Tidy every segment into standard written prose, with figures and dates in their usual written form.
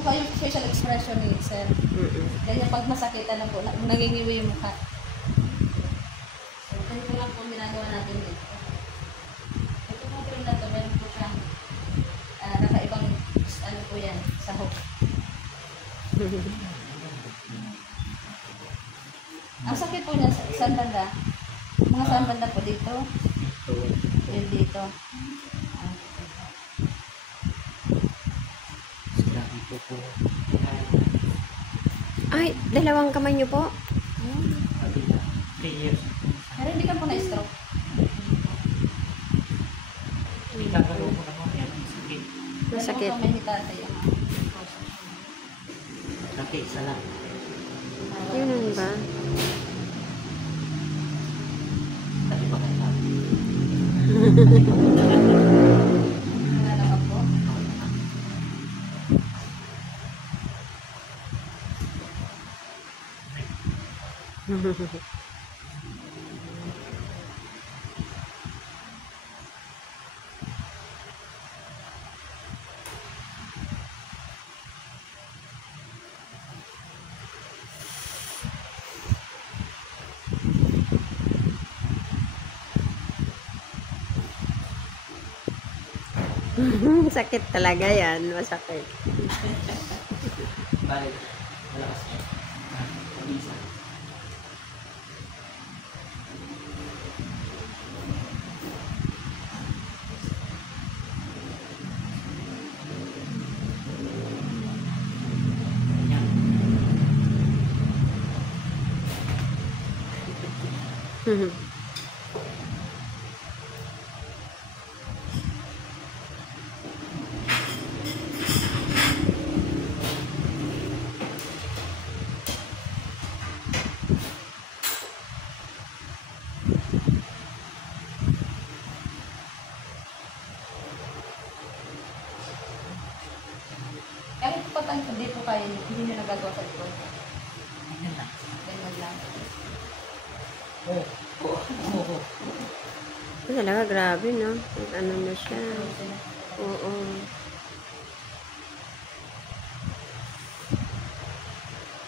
Mukha yung facial expression ni sir. Kaya pag masakit, ano po, nangingiwi yung mukha. So, ganito lang po ginagawa natin dito. Ito po cream na to, meron po siyang nakaibang, ano po yan, sahog. Ang sakit po niya, saan banda? Mga saan banda po dito? Yun dito. Ay, dalawang kamay niyo po? Pero hindi ka po na-stroke. Masakit. May hitata yun. Sakit, salah. Yun ba? Tapi pakai lagi. Nalala po. Sakit talaga yan. Masakit. Balik. Malakas niya. Bisa. Kahit patang dito kayo, hindi nyo nagagawa sa likod. Ganyan lang. Ganyan lang. Oh. Oh. Oh. Ito talaga, grabe, no? Ano na siya. Oo.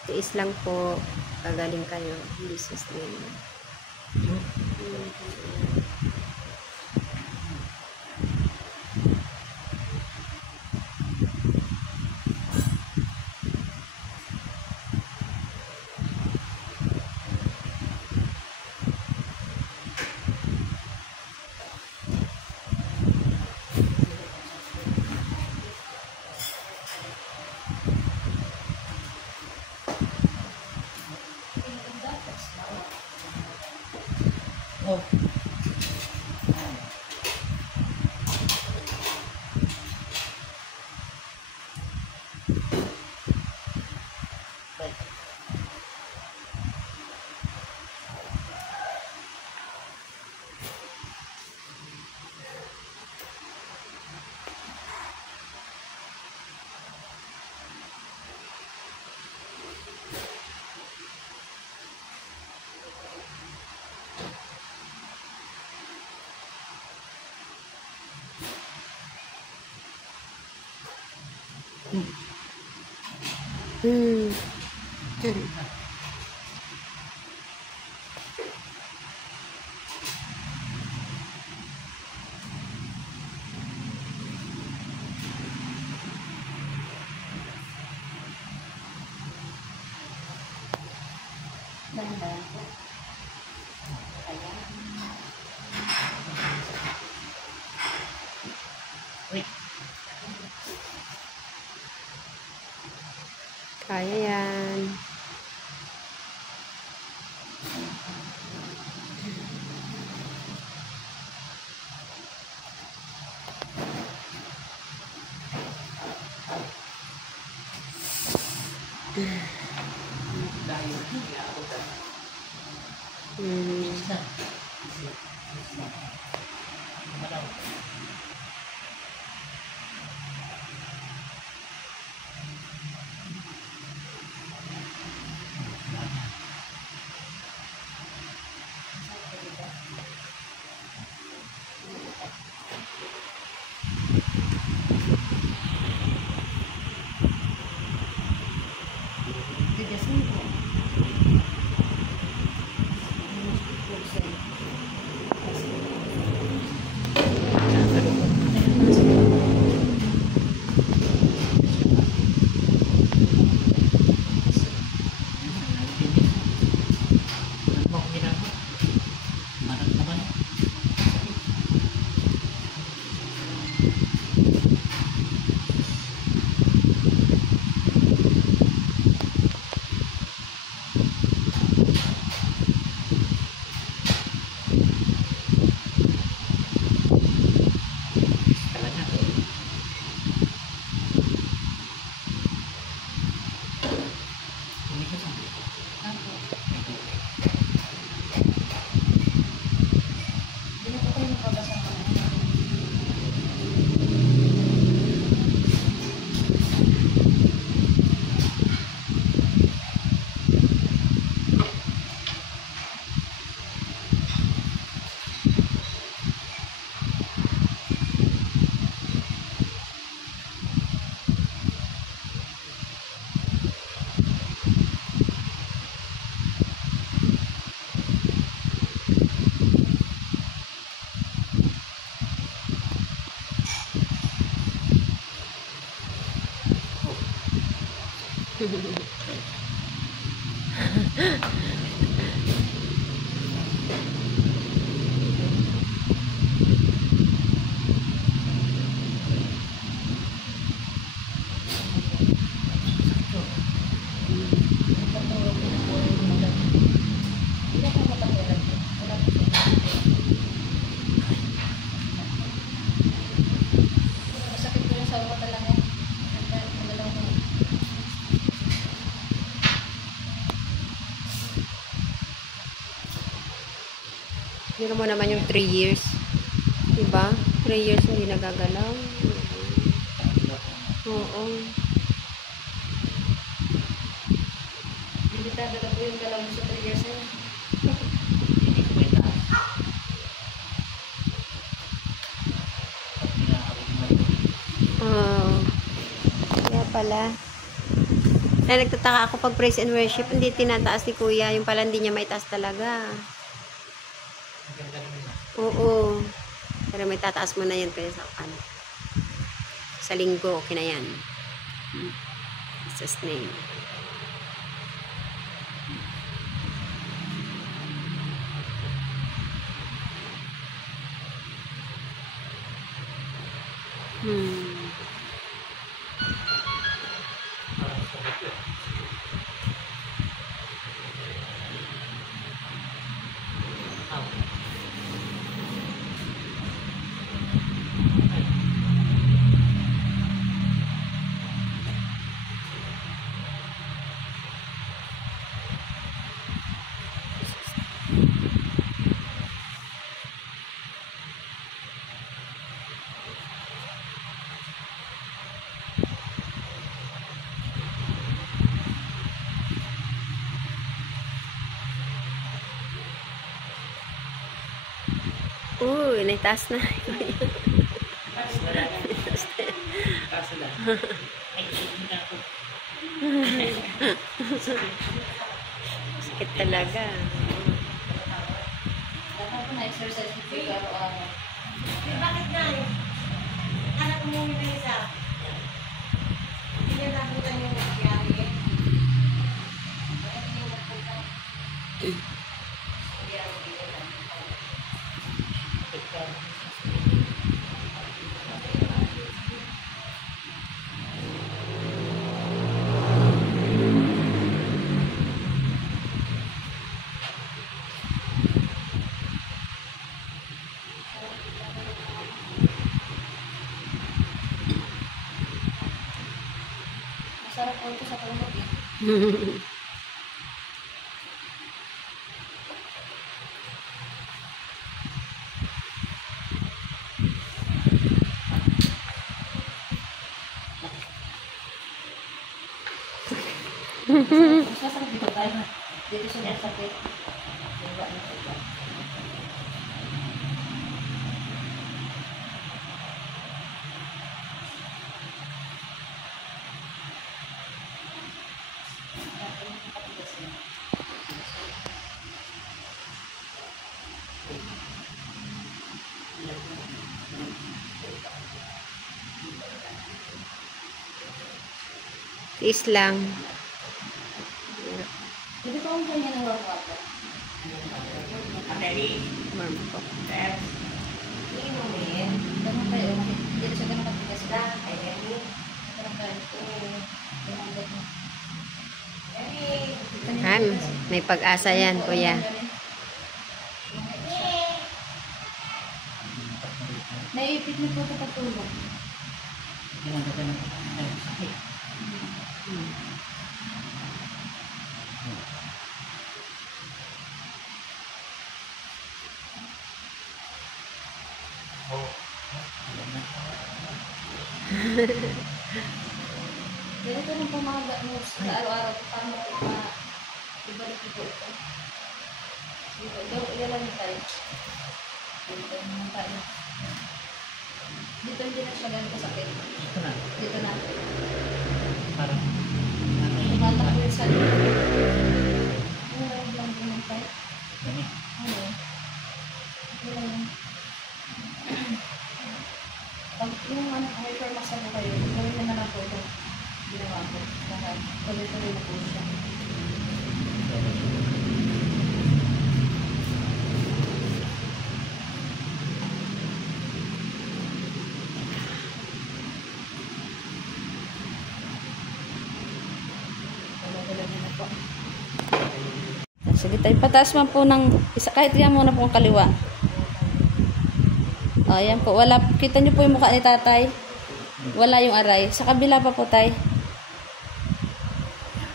Tiis lang po. Kagaling kayo. Jesus name. Oh. Ganda. Ayan. Wait. Kaya yan. Dahil hindi ako Hmm. Talaga. Hindi ko sabi. Ako. Hindi na po kayo makabasa ko na. Hindi ako mapatulad. Wala po. Masakit ko yung sa ulo talaga. Kaya magalaw ko. Hiro mo naman yung 3 years. Diba? 3 years hindi nagagalaw. Oo. Limitado na po yung galaw mo sa 3 years na yun. Hindi ko may taas. Pag pinakabot mo yun. Oo. Kaya pala. Kaya nagtataka ako pag praise and worship, hindi tinataas ni Kuya. Yung pala hindi niya may taas talaga. Ang ganda naman na. Oo. Pero may tataas mo na yan kaya sa ano. Sa linggo, okay na yan. In Jesus' name. Parang sabot yun. Ah. Ay. Uy, naitaas na. Taas na lang. Taas na lang. Ay, hindi na ako. Sakit talaga. Dapat po na-exercise mo po araw-araw. Bakit na? Anak mo yung isa. Hindi niya nabutan yung nangyari. Bakit hindi mo nabutan? Masarap po ito sa kumot eh. Mas masarap dito tayo. Dito siya masakit. Diba? Tiis lang. Hindi pa akong ganyan ng warm water. Warm po. Inumin. Ganun kayo. Hindi hindi siya ganun katigas. Ay, Emi. Parang ganito. Lumambot na. Emi. Han, may pag-asa yan, kuya. Naiipit na po ito patulog. Ginagawa ng sakit. Ganito rin po mga moves sa araw-araw po para ibalik po ito. Dito, ilan tayo. Dito naman tayo. Dito hindi na siya ganun kasakit. Ito na. Dito na. Parang Tumatakbo yung sa dito. Ano lang ganun tayo? ganit. Ano? Ito lang yun. Pag yung hypermassage kayo, gawin na lang po ito. Ginawa ko. Lahat. Tuloy-tuloy na po siya. Sige tayo, pataas man po ng isa, kahit yan muna po ang kaliwa. O, ayan po, wala, kita nyo po yung mukha ni tatay. Wala yung aray. Sa kabila pa po tay.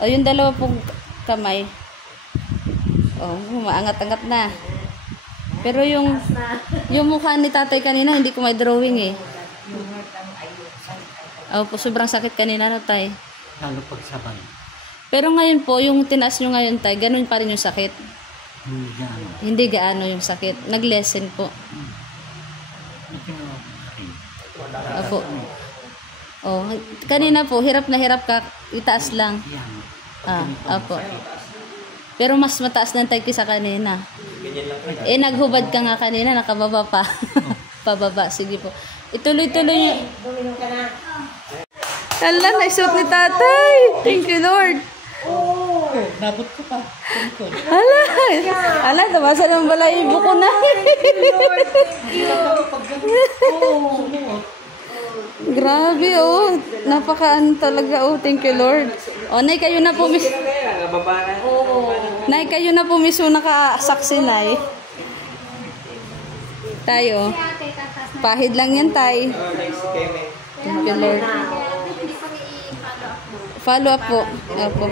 O, yung dalawa pong kamay. O, maangat-angat na. Pero yung mukha ni tatay kanina, hindi ko may drawing eh. O, po, sobrang sakit kanina na tay. Lalo pagsabay. Pero ngayon po, yung tinaas nyo ngayon tay, ganun pa rin yung sakit. Hindi gaano. Hindi gaano yung sakit. Nag-lessen po. May ginawa ko rin. Opo. Oh, kanina po, hirap na hirap ka, itaas lang. Yan. Opo. Pero mas mataas na tayo kaysa kanina. Eh, naghubad ka nga kanina, nakababa pa. Pababa, sige po. Ituloy-tuloy nyo. Bumino ka na. Hala, naisuot ni tatay. Thank you, Lord. Oo. Nabot ko pa. Tungkol. Hala, hala, nabasa ng balahibo ko na. Sumuot. Grabe, oh. Napakaan talaga, oh. Thank you, Lord. Oh, Nay, kayo na po, Nay, kayo na po mismo nakasaksi, Nay. Tayo. Pahid lang yan, tay. Thank you, Lord. Follow up po. Opo.